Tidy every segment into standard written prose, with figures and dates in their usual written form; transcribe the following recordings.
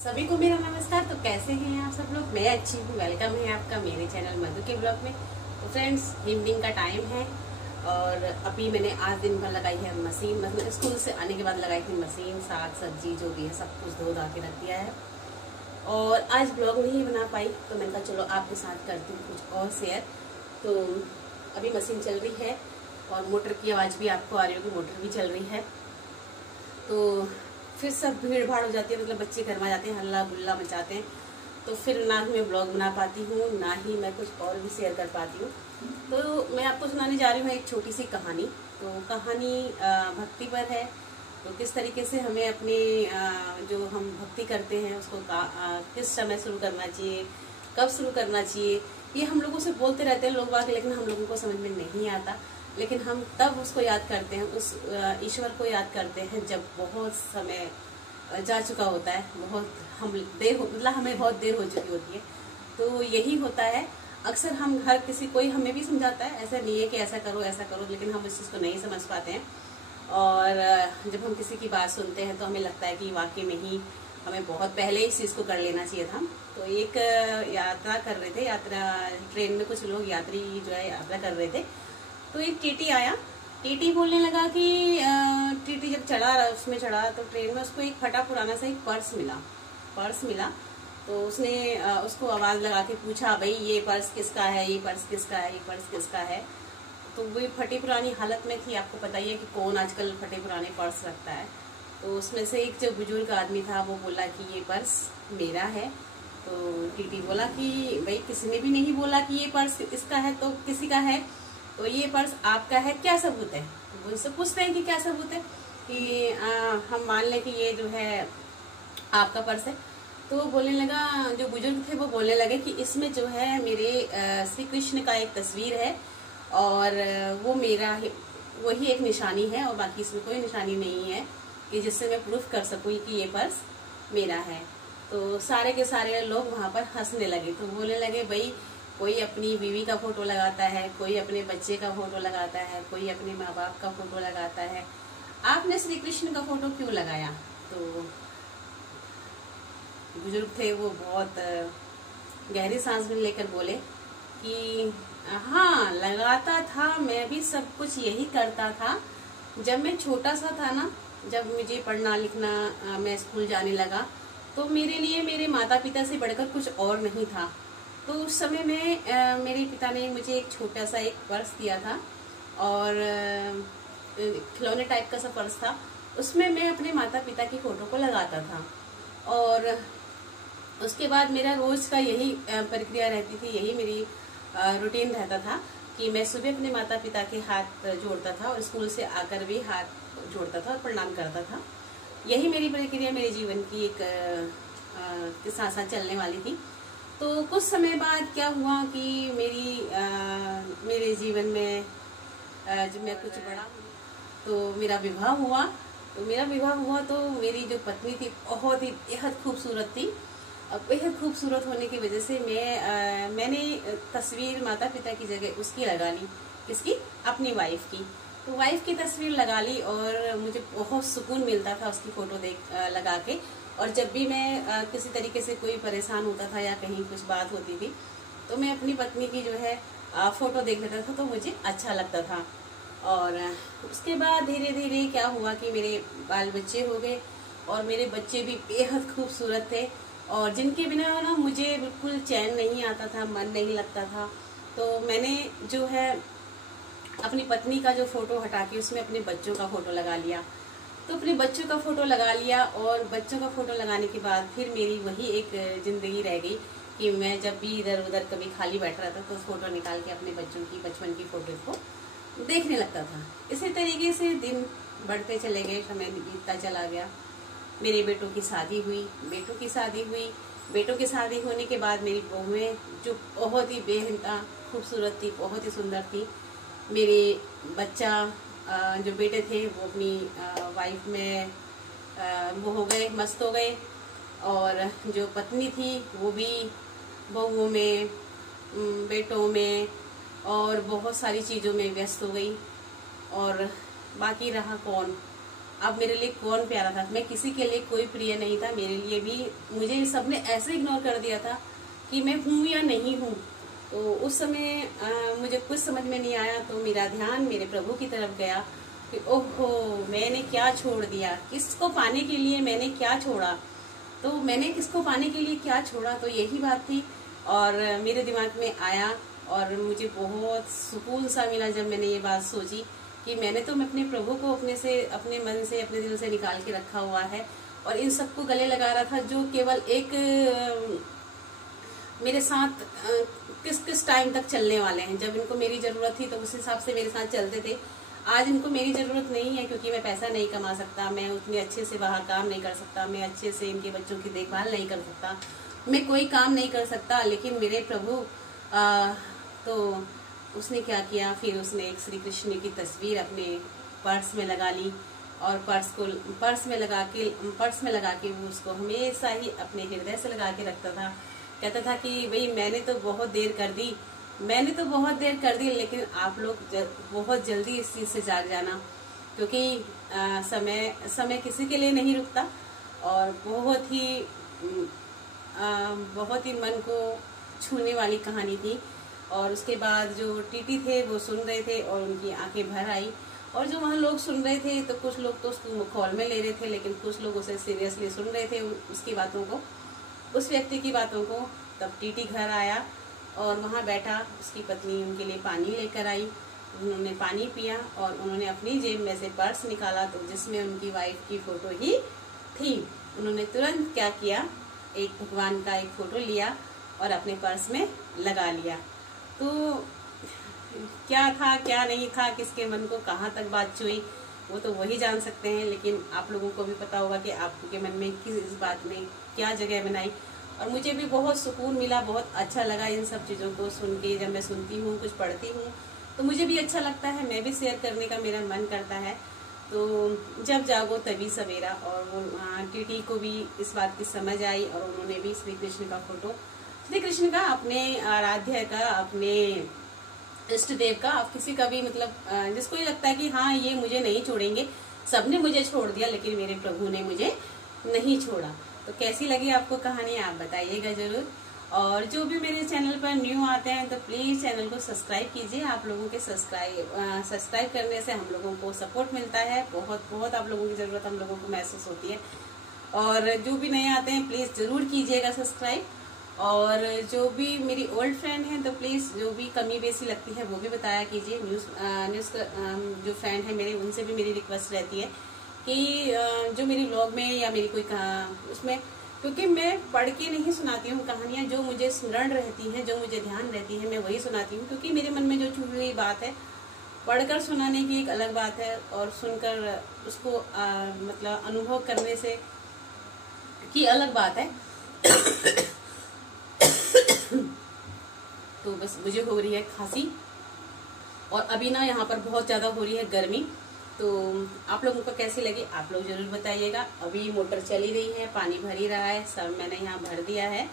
सभी को मेरा नमस्कार। तो कैसे हैं आप सब लोग? मैं अच्छी हूँ। वेलकम है आपका मेरे चैनल मधु के ब्लॉग में। तो फ्रेंड्स, इवनिंग का टाइम है और अभी मैंने आज दिन भर लगाई है मशीन। मतलब स्कूल से आने के बाद लगाई थी मशीन। साग सब्जी जो भी है सब कुछ धो धा के रख दिया है और आज ब्लॉग नहीं बना पाई तो मैंने कहा चलो आपके साथ करती हूँ कुछ और शेयर। तो अभी मशीन चल रही है और मोटर की आवाज़ भी आपको आ रही होगी, मोटर भी चल रही है। तो फिर सब भीड़ भाड़ हो जाती है, मतलब बच्चे घर में जाते हैं, हल्ला गुल्ला मचाते हैं, तो फिर ना ही मैं ब्लॉग बना पाती हूँ, ना ही मैं कुछ और भी शेयर कर पाती हूँ। तो मैं आपको सुनाने जा रही हूँ एक छोटी सी कहानी। तो कहानी भक्ति पर है। तो किस तरीके से हमें अपने जो हम भक्ति करते हैं उसको किस समय शुरू करना चाहिए, कब शुरू करना चाहिए, ये हम लोगों से बोलते रहते हैं लोग बाग, लेकिन हम लोगों को समझ में नहीं आता। लेकिन हम तब उसको याद करते हैं, उस ईश्वर को याद करते हैं जब बहुत समय जा चुका होता है, बहुत हमें बहुत देर हो चुकी होती है। तो यही होता है अक्सर। हम हर किसी, कोई हमें भी समझाता है, ऐसा नहीं है कि ऐसा करो, लेकिन हम उस चीज़ को नहीं समझ पाते हैं। और जब हम किसी की बात सुनते हैं तो हमें लगता है कि वाकई में ही हमें बहुत पहले इस चीज़ को कर लेना चाहिए था। तो एक यात्रा कर रहे थे, ट्रेन में कुछ लोग यात्री जो है यात्रा कर रहे थे। तो एक टीटी आया, टीटी बोलने लगा कि टीटी जब उसमें चढ़ा तो ट्रेन में उसको एक फटा पुराना सा एक पर्स मिला। तो उसने उसको आवाज़ लगा के पूछा, भाई ये पर्स किसका है, ये पर्स किसका है, ये पर्स किसका है। तो वो फटी पुरानी हालत में थी। आपको पता ही है कि कौन आजकल फटे पुराने पर्स रखता है। तो उसमें से एक जो बुजुर्ग आदमी था वो बोला कि ये पर्स मेरा है। तो टीटी बोला कि भाई किसी ने भी नहीं बोला कि ये पर्स इसका है, तो किसी का है, तो ये पर्स आपका है, क्या सबूत है? वो उससे पूछते हैं कि क्या सबूत है कि हम मान लें कि ये जो है आपका पर्स है। तो वो बोलने लगा, जो बुजुर्ग थे वो बोलने लगे कि इसमें जो है मेरे श्री कृष्ण का एक तस्वीर है और वो मेरा वही एक निशानी है और बाकी इसमें कोई निशानी नहीं है कि जिससे मैं प्रूफ कर सकूं कि ये पर्स मेरा है। तो सारे के सारे लोग वहां पर हंसने लगे। तो बोलने लगे, भाई कोई अपनी बीवी का फोटो लगाता है, कोई अपने बच्चे का फोटो लगाता है, कोई अपने माँ बाप का फोटो लगाता है, आपने श्री कृष्ण का फोटो क्यों लगाया? तो बुजुर्ग थे वो बहुत गहरी सांस में लेकर बोले कि हाँ लगाता था, मैं भी सब कुछ यही करता था। जब मैं छोटा सा था ना, जब मुझे पढ़ना लिखना मैं स्कूल जाने लगा तो मेरे लिए मेरे माता पिता से बढ़कर कुछ और नहीं था। तो उस समय में मेरे पिता ने मुझे एक छोटा सा एक पर्स दिया था और खिलौने टाइप का सा पर्स था। उसमें मैं अपने माता पिता की फोटो को लगाता था और उसके बाद मेरा रोज का यही प्रक्रिया रहती थी, यही मेरी रूटीन रहता था कि मैं सुबह अपने माता पिता के हाथ जोड़ता था और स्कूल से आकर भी हाथ जोड़ता था और प्रणाम करता था। यही मेरी प्रक्रिया मेरे जीवन की एक के साथ साथ चलने वाली थी। तो कुछ समय बाद क्या हुआ कि मेरे जीवन में जब मैं कुछ बड़ा तो मेरा विवाह हुआ। तो मेरी जो पत्नी थी बहुत ही बेहद खूबसूरत थी। बेहद खूबसूरत होने की वजह से मैंने तस्वीर माता पिता की जगह उसकी लगा ली। किसकी? अपनी वाइफ की। तो वाइफ की तस्वीर लगा ली और मुझे बहुत सुकून मिलता था उसकी फोटो लगा के। और जब भी मैं किसी तरीके से कोई परेशान होता था या कहीं कुछ बात होती थी तो मैं अपनी पत्नी की जो है फोटो देख लेता था तो मुझे अच्छा लगता था। और उसके बाद धीरे धीरे क्या हुआ कि मेरे बाल बच्चे हो गए और मेरे बच्चे भी बेहद खूबसूरत थे और जिनके बिना ना मुझे बिल्कुल चैन नहीं आता था, मन नहीं लगता था। तो मैंने जो है अपनी पत्नी का जो फोटो हटा के उसमें अपने बच्चों का फोटो लगा लिया। तो अपने बच्चों का फोटो लगा लिया और बच्चों का फोटो लगाने के बाद फिर मेरी वही एक जिंदगी रह गई कि मैं जब भी इधर उधर कभी खाली बैठ रहा था तो फोटो निकाल के अपने बच्चों की बचपन की फोटो को देखने लगता था। इसी तरीके से दिन बढ़ते चले गए, समय बीतता चला गया। मेरे बेटों की शादी हुई। बेटों की शादी होने के बाद मेरी बहुएं जो बहुत ही बेहद खूबसूरत थी, बहुत ही सुंदर थी। मेरे बच्चा जो बेटे थे वो अपनी वाइफ में वो हो गए, मस्त हो गए। और जो पत्नी थी वो भी बहुओं में, बेटों में और बहुत सारी चीज़ों में व्यस्त हो गई। और बाकी रहा कौन? अब मेरे लिए कौन प्यारा था। मैं किसी के लिए कोई प्रिय नहीं था, मेरे लिए भी मुझे सबने ऐसे इग्नोर कर दिया था कि मैं हूँ या नहीं हूँ। तो उस समय मुझे कुछ समझ में नहीं आया, तो मेरा ध्यान मेरे प्रभु की तरफ गया कि ओहो मैंने क्या छोड़ दिया, किसको पाने के लिए मैंने क्या छोड़ा। तो मैंने किसको पाने के लिए क्या छोड़ा, तो यही बात थी। और मेरे दिमाग में आया और मुझे बहुत सुकून सा मिला जब मैंने ये बात सोची कि मैंने तो अपने प्रभु को अपने मन से, अपने दिल से निकाल के रखा हुआ है और इन सबको गले लगा रहा था जो केवल एक मेरे साथ किस किस टाइम तक चलने वाले हैं। जब इनको मेरी जरूरत थी तो उस हिसाब से मेरे साथ चलते थे। आज इनको मेरी जरूरत नहीं है क्योंकि मैं पैसा नहीं कमा सकता, मैं उतने अच्छे से बाहर काम नहीं कर सकता, मैं अच्छे से इनके बच्चों की देखभाल नहीं कर सकता, मैं कोई काम नहीं कर सकता। लेकिन मेरे प्रभु तो उसने क्या किया, फिर उसने एक श्री कृष्ण की तस्वीर अपने पर्स में लगा ली और पर्स में लगा के वो उसको हमेशा ही अपने हृदय से लगा के रखता था। कहता था कि भाई मैंने तो बहुत देर कर दी, लेकिन आप लोग बहुत जल्दी इस चीज से जाग जाना, क्योंकि समय किसी के लिए नहीं रुकता। और बहुत ही मन को छूने वाली कहानी थी। और उसके बाद जो टीटी थे वो सुन रहे थे और उनकी आंखें भर आई। और जो वहाँ लोग सुन रहे थे तो कुछ लोग तो उसको मखौल में ले रहे थे, लेकिन कुछ लोग उसे सीरियसली सुन रहे थे, उसकी बातों को, उस व्यक्ति की बातों को। तब टीटी घर आया और वहाँ बैठा, उसकी पत्नी उनके लिए पानी लेकर आई। उन्होंने पानी पिया और उन्होंने अपनी जेब में से पर्स निकाला तो जिसमें उनकी वाइफ की फोटो ही थी। उन्होंने तुरंत क्या किया, एक भगवान का एक फोटो लिया और अपने पर्स में लगा लिया। तो क्या था क्या नहीं था, किसके मन को कहाँ तक बात छुई, वो तो वही जान सकते हैं। लेकिन आप लोगों को भी पता होगा कि आपके मन में इस बात में क्या जगह बनाई। और मुझे भी बहुत सुकून मिला, बहुत अच्छा लगा इन सब चीज़ों को सुन के। जब मैं सुनती हूँ, कुछ पढ़ती हूँ तो मुझे भी अच्छा लगता है, मैं भी शेयर करने का मेरा मन करता है। तो जब जागो तभी सवेरा। और वो टीटी को भी इस बात की समझ आई और उन्होंने भी श्री कृष्ण का फोटो, श्री कृष्ण का, अपने आराध्य का, अपने इष्ट देव का, आप किसी का भी मतलब जिसको ये लगता है कि हाँ ये मुझे नहीं छोड़ेंगे, सबने मुझे छोड़ दिया लेकिन मेरे प्रभु ने मुझे नहीं छोड़ा। तो कैसी लगी आपको कहानी, आप बताइएगा जरूर। और जो भी मेरे चैनल पर न्यू आते हैं तो प्लीज चैनल को सब्सक्राइब कीजिए। आप लोगों के सब्सक्राइब करने से हम लोगों को सपोर्ट मिलता है, बहुत आप लोगों की जरूरत हम लोगों को महसूस होती है। और जो भी नए आते हैं प्लीज जरूर कीजिएगा सब्सक्राइब। और जो भी मेरी ओल्ड फ्रेंड हैं तो प्लीज जो भी कमी बेसी लगती है वो भी बताया कीजिए। न्यूज जो फ्रेंड है मेरे, उनसे भी मेरी रिक्वेस्ट रहती है कि जो मेरी व्लॉग में या मेरी कोई उसमें, क्योंकि मैं पढ़ के नहीं सुनाती हूँ कहानियाँ, जो मुझे स्मरण रहती हैं, जो मुझे ध्यान रहती है, मैं वही सुनाती हूँ। क्योंकि मेरे मन में जो छुपी हुई बात है, पढ़कर सुनाने की एक अलग बात है और सुनकर उसको मतलब अनुभव करने से की अलग बात है। तो बस मुझे हो रही है खांसी और अभी ना यहाँ पर बहुत ज्यादा हो रही है गर्मी। तो आप लोगों को कैसी लगी आप लोग जरूर बताइएगा। अभी मोटर चली रही है, पानी भर ही रहा है, सब मैंने यहाँ भर दिया है।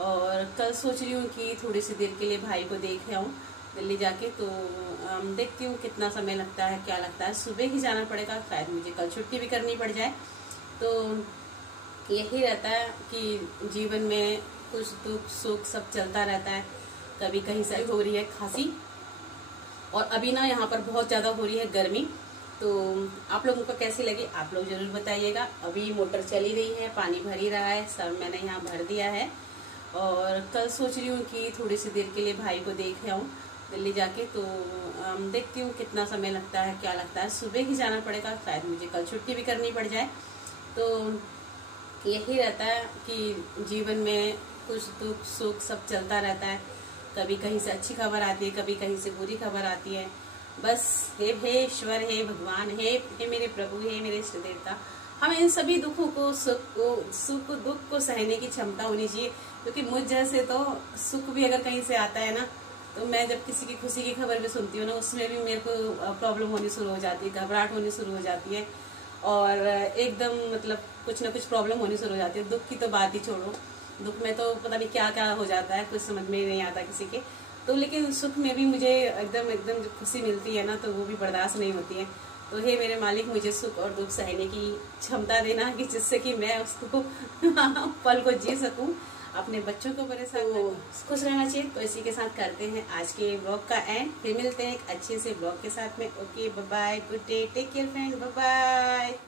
और कल सोच रही हूँ कि थोड़ी सी देर के लिए भाई को देख आऊँ दिल्ली जाके। तो देखती हूँ कितना समय लगता है, क्या लगता है। सुबह ही जाना पड़ेगा, शायद मुझे कल छुट्टी भी करनी पड़ जाए। तो यही रहता है कि जीवन में कुछ दुख सुख सब चलता रहता है। कभी कहीं से हो रही है खांसी और अभी ना यहाँ पर बहुत ज्यादा हो रही है गर्मी। तो आप लोगों को कैसी लगी आप लोग जरूर बताइएगा। अभी मोटर चली रही है, पानी भर ही रहा है, सब मैंने यहाँ भर दिया है। और कल सोच रही हूँ कि थोड़ी सी देर के लिए भाई को देख आऊँ दिल्ली जाके। तो देखती हूँ कितना समय लगता है, क्या लगता है। सुबह ही जाना पड़ेगा, शायद मुझे कल छुट्टी भी करनी पड़ जाए। तो यही रहता है कि जीवन में कुछ दुख सुख सब चलता रहता है। कभी कहीं से अच्छी खबर आती है, कभी कहीं से बुरी खबर आती है। बस हे ईश्वर, हे भगवान, हे मेरे प्रभु, हे मेरे इष्ट देवता, हमें इन सभी दुखों को, सुख दुख को सहने की क्षमता होनी चाहिए। क्योंकि मुझ जैसे तो सुख भी अगर कहीं से आता है ना, तो मैं जब किसी की खुशी की खबर भी सुनती हूँ ना, उसमें भी मेरे को प्रॉब्लम होनी शुरू हो जाती है, घबराहट होनी शुरू हो जाती है और एकदम मतलब कुछ ना कुछ प्रॉब्लम होनी शुरू हो जाती है। दुख की तो बात ही छोड़ो, दुख में तो पता नहीं क्या क्या हो जाता है, कुछ समझ में नहीं आता किसी के। तो लेकिन सुख में भी मुझे एकदम जो खुशी मिलती है ना, तो वो भी बर्दाश्त नहीं होती है। तो हे मेरे मालिक, मुझे सुख और दुख सहने की क्षमता देना कि जिससे कि मैं उसको पल को जी सकूं, अपने बच्चों को परेशान तो खुश रहना चाहिए। तो इसी के साथ करते हैं आज के ब्लॉग का एंड। फिर मिलते हैं एक अच्छे से ब्लॉग के साथ में। Okay, bye bye, good day, take care friend, bye bye.